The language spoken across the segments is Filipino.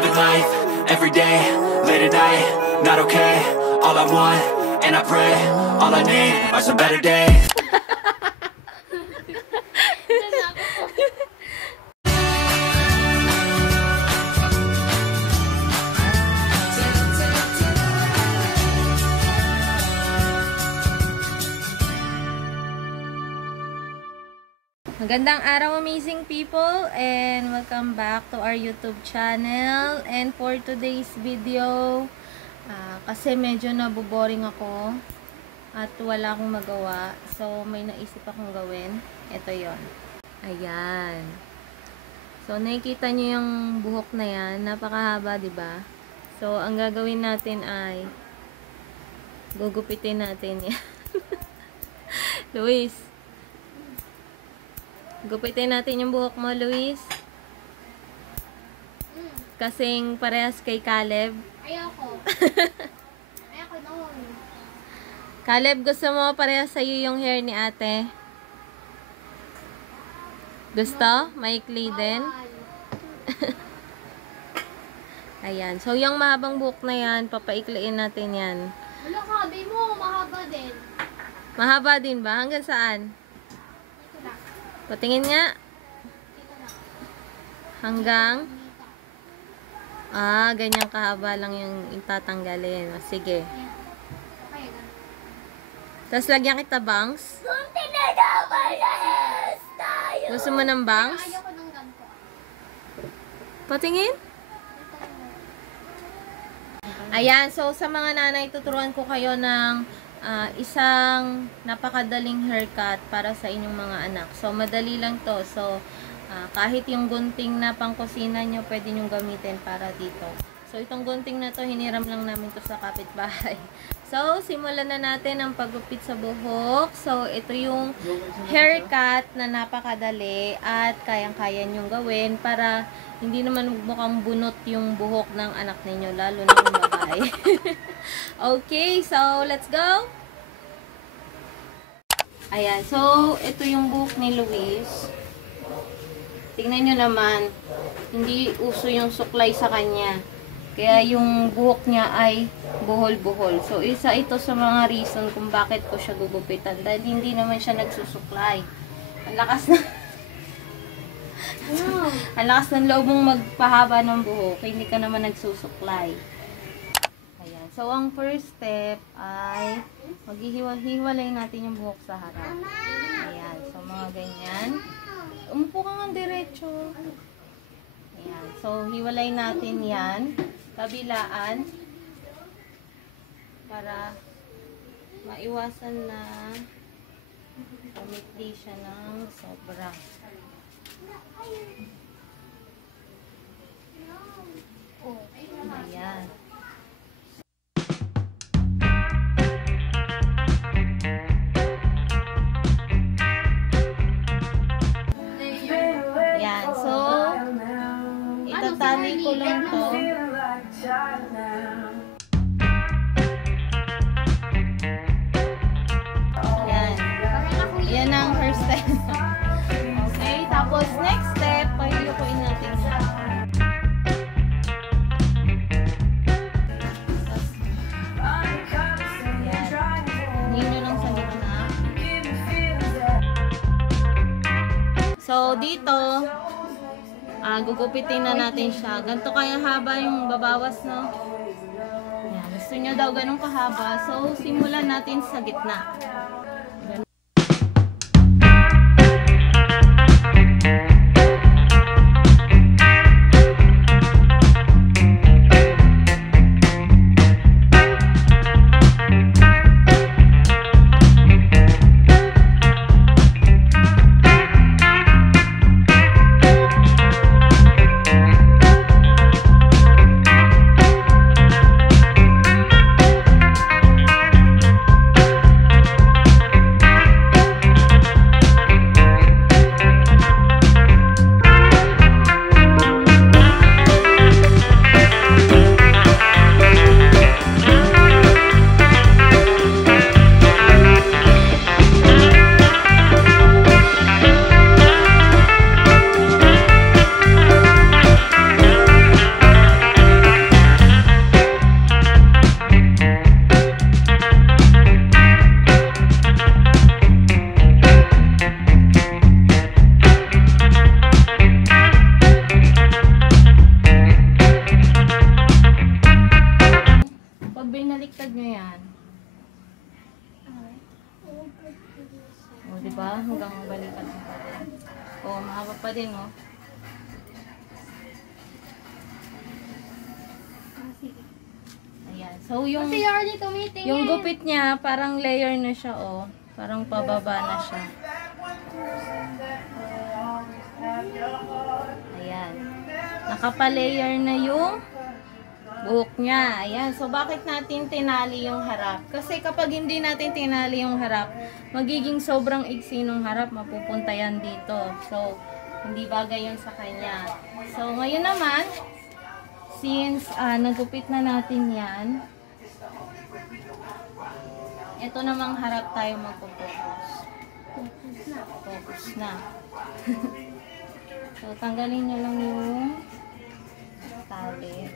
living life, every day, late at night, not okay. All I want, and I pray, all I need are some better days. Magandang araw, amazing people, and welcome back to our YouTube channel. And for today's video, kasi medyo naboboring ako at wala akong magawa, so may naisip akong gawin. Ito yon. Ayan. So nakikita nyo yung buhok na yan, napakahaba, diba? So ang gagawin natin ay gugupitin natin yan. Luis, gupitin natin yung buhok mo, Luis. Kasing parehas kay Caleb. Ayoko. Ayoko noon. Caleb, gusto mo parehas sa'yo yung hair ni ate? Gusto? Maikli din? Ayan. So, yung mahabang buhok na yan, papaikliin natin yan. Wala ka, babe mo, mahaba din. Mahaba din ba? Hanggang saan? Patingin nga. Hanggang? Ganyan kahaba lang yung itatanggalin. Sige. Tapos lagyan kita bangs. Gusto mo ng bangs? Ayoko ng ganito. Patingin? Ayan. So, sa mga nanay, tuturuan ko kayo ng isang napakadaling haircut para sa inyong mga anak. So, madali lang to. So, kahit yung gunting na pangkusina nyo, pwede nyo gamitin para dito. So, itong gunting na to, hiniram lang namin to sa kapitbahay. So, simulan na natin ang paggupit sa buhok. So, ito yung haircut na napakadali at kayang-kaya nyo gawin para hindi naman mukhang bunot yung buhok ng anak ninyo, lalo na yung babae. Okay, so let's go. Ayan, so ito yung buhok ni Luis. Tingnan nyo naman, hindi uso yung suklay sa kanya. Kaya yung buhok niya ay buhol-buhol. So isa ito sa mga reason kung bakit ko siya gugupitan. Dahil hindi naman siya nagsusuklay. Ang lakas na... Ang lakas ng loob mong magpahaba ng buhok, hindi ka naman nagsusuklay. Ayan. So, ang first step ay maghihiwalay natin yung buhok sa harap. Ayan. So, mga ganyan. Umupo ka nga diretso. Ayan. So, hiwalay natin yan. Kabilaan. Para maiwasan na umikli siya ng sobra. Ayan. Ayan. So, itatali ko lang to. Ayan. Ayan ang first step. Okay. Tapos, next step, pahilukuin natin siya. So, dito, gugupitin na natin siya. Ganito kaya haba yung babawas, no? Yan. Gusto nyo daw ganun kahaba. So, simulan natin sa gitna. ba? Hanggang balikan mo pa din. Oo, mahaba pa din, oh. Ayan. So, yung Si Yardy tumitingin. yung gupit niya, parang layer na siya, oh. Parang pababa na siya. Ayan. Nakapa-layer na yung buhok niya. Ayan. So, bakit natin tinali yung harap? Kasi kapag hindi natin tinali yung harap, magiging sobrang iksi ng harap. Mapupunta yan dito. So, hindi bagay yun sa kanya. So, ngayon naman, since nagupit na natin yan, ito namang harap tayo magpo-focus. Focus na. So, tanggalin nyo lang yung tali.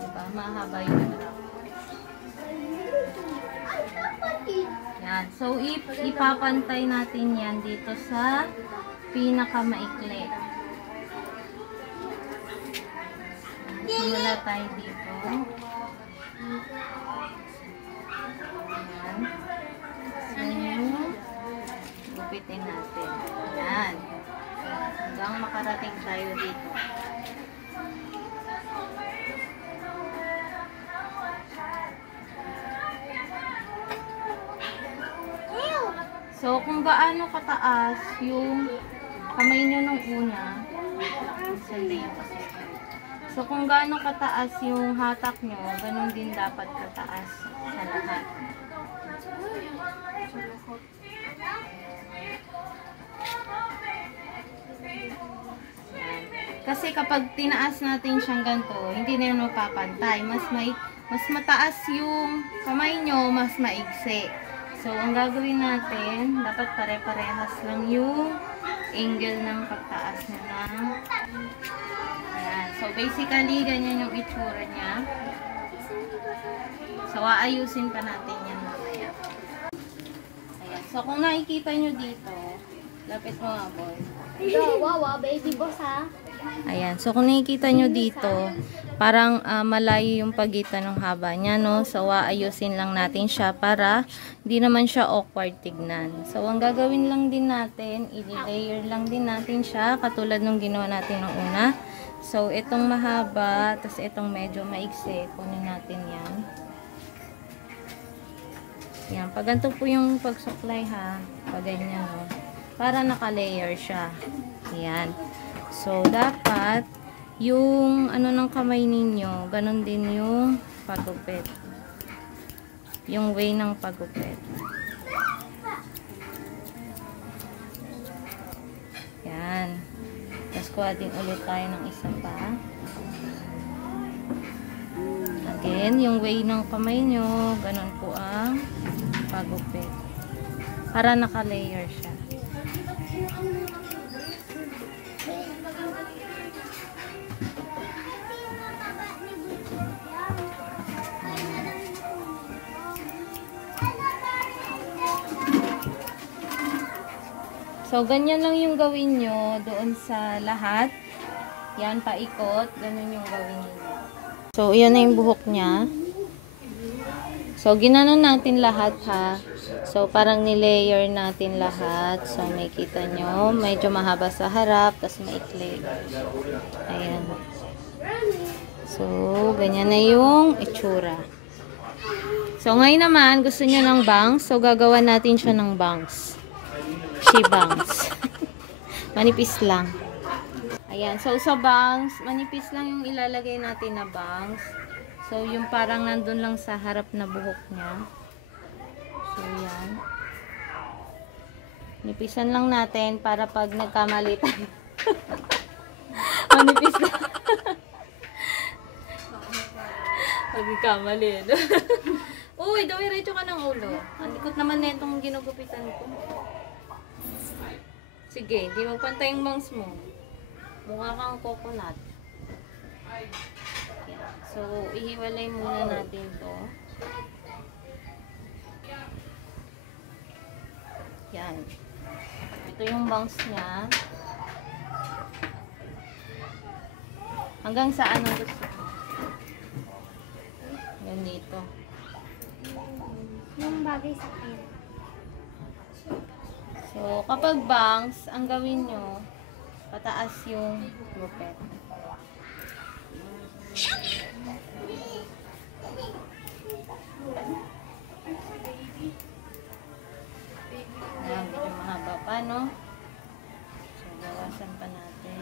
Diba? Mahaba yung harap. Yan. So, ipapantay natin yan dito sa pinakamaikli. Simula tayo dito. Ayan. So, gupitin natin. Ayan. Hanggang makarating tayo dito. So, kung gaano kataas yung kamay nyo nung una, so, kung gaano kataas yung hatak nyo, ganun din dapat kataas sa lahat. Kasi kapag tinaas natin siyang ganito, hindi na yun mapapantay. Mas mataas yung kamay nyo, mas maigsi. So, ang gagawin natin, dapat pare-parehas lang yung angle ng pagtaas nyo ng. Ayan. So, basically, ganyan yung itsura niya. So, aayusin pa natin yan mamaya. Ayan. So, kung nakikita nyo dito, lapit mo nga, boy. Wow, baby boss ha. Ayan. So, kung nakikita nyo dito, parang malayo yung pagitan ng haba niya, no? So, aayusin lang natin siya para hindi naman siya awkward tignan. So, ang gagawin lang din natin, i-layer lang din natin siya, katulad nung ginawa natin nung una. So, itong mahaba, tapos itong medyo maigsi, kunin natin yan. Yan. Pag ganito po yung pagsuklay, ha? Pag ganyan, no? Para naka-layer siya. Ayan. So, dapat yung ano ng kamay ninyo, ganun din yung pagupit. Yung way ng pagupit. Yan. Tapos kuha din ulit tayo ng isa pa. Again, yung way ng kamay nyo, ganun po ang pagupit. Para naka-layer siya. So, ganyan lang yung gawin nyo doon sa lahat. Yan, paikot. Ganun yung gawin nyo. So, yan na yung buhok niya. So, ginanon natin lahat, ha. So, parang nilayer natin lahat. So, may kita nyo. Medyo mahaba sa harap, tas maikli. Ayan. So, ganyan na yung itsura. So, ngayon naman, gusto nyo ng bangs. So, gagawa natin siya ng bangs. Bangs. Manipis lang. Ayan. So, sa bangs, manipis lang yung ilalagay natin na bangs. So, yung parang nandun lang sa harap na buhok niya. So, yan. Nipisan lang natin para pag nagkamali tayo. Manipis lang. Pag nagkamali. Uy, dawiretso ka ng ulo. Ang likot naman na itong ginugupitan ko. Sige, di magpantay yung bangs mo. Mukha kang coconut. Yan. So, ihiwalay muna natin to. Yan. Ito yung bangs niya. Hanggang saan ang gusto mo. bagay sa akin. So, kapag bangs, ang gawin nyo, pataas yung gupit. Ayan, medyo mahaba pa, no? So, bawasan pa natin.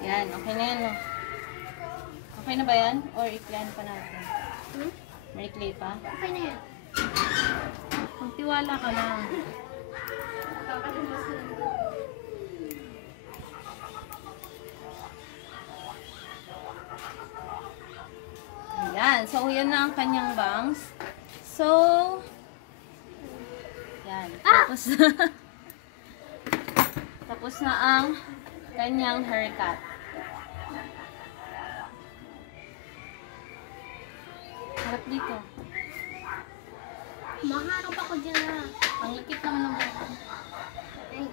Yan, okay na yan, no? Okay na ba yan? Or iklan pa natin? May clay pa? Okay na yan. Magtiwala ka lang. Ayan. So, yan na ang kanyang bangs. So, yan. Tapos na. Tapos na ang kanyang haircut. Harap dito. Maharap ako dyan na. Ang likit naman ng buhok. Ay.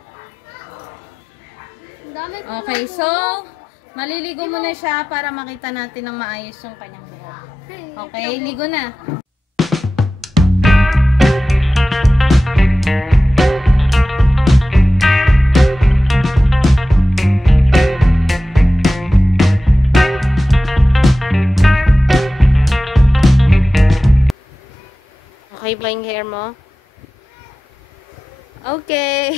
Ang dami ko Okay, na so, maliligo muna siya para makita natin ng maayos yung kanyang buhok. Okay, ligo na. Okay ba yung hair mo? Okay.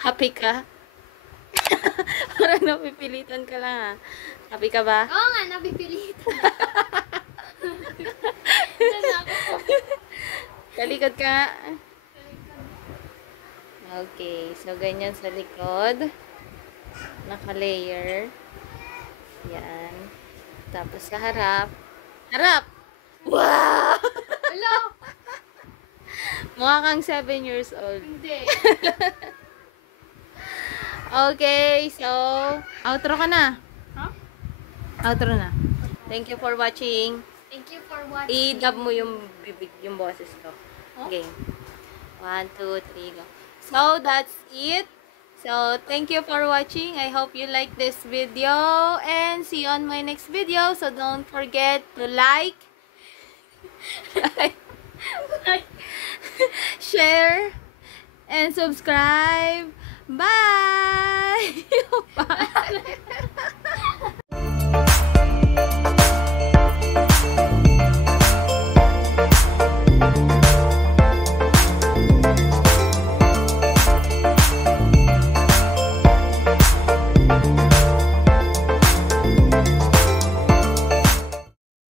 Happy ka? Parang napipilitan ka lang ah. Happy ka ba? Oo nga, napipilitan. Talikod ka. Okay. So, ganyan sa likod. Naka-layer. Yan. Tapos sa harap. Harap! Wow! Hello? Mukha kang 7 years old. Hindi. Okay. So, outro ka na. Huh? Outro na. Thank you for watching. Thank you for watching. I-dub mo yung bibig, yung boses ko. Okay. 1, 2, 3, go. So, that's it. So, thank you for watching. I hope you like this video. And see you on my next video. So, don't forget to like, share, and subscribe. Bye!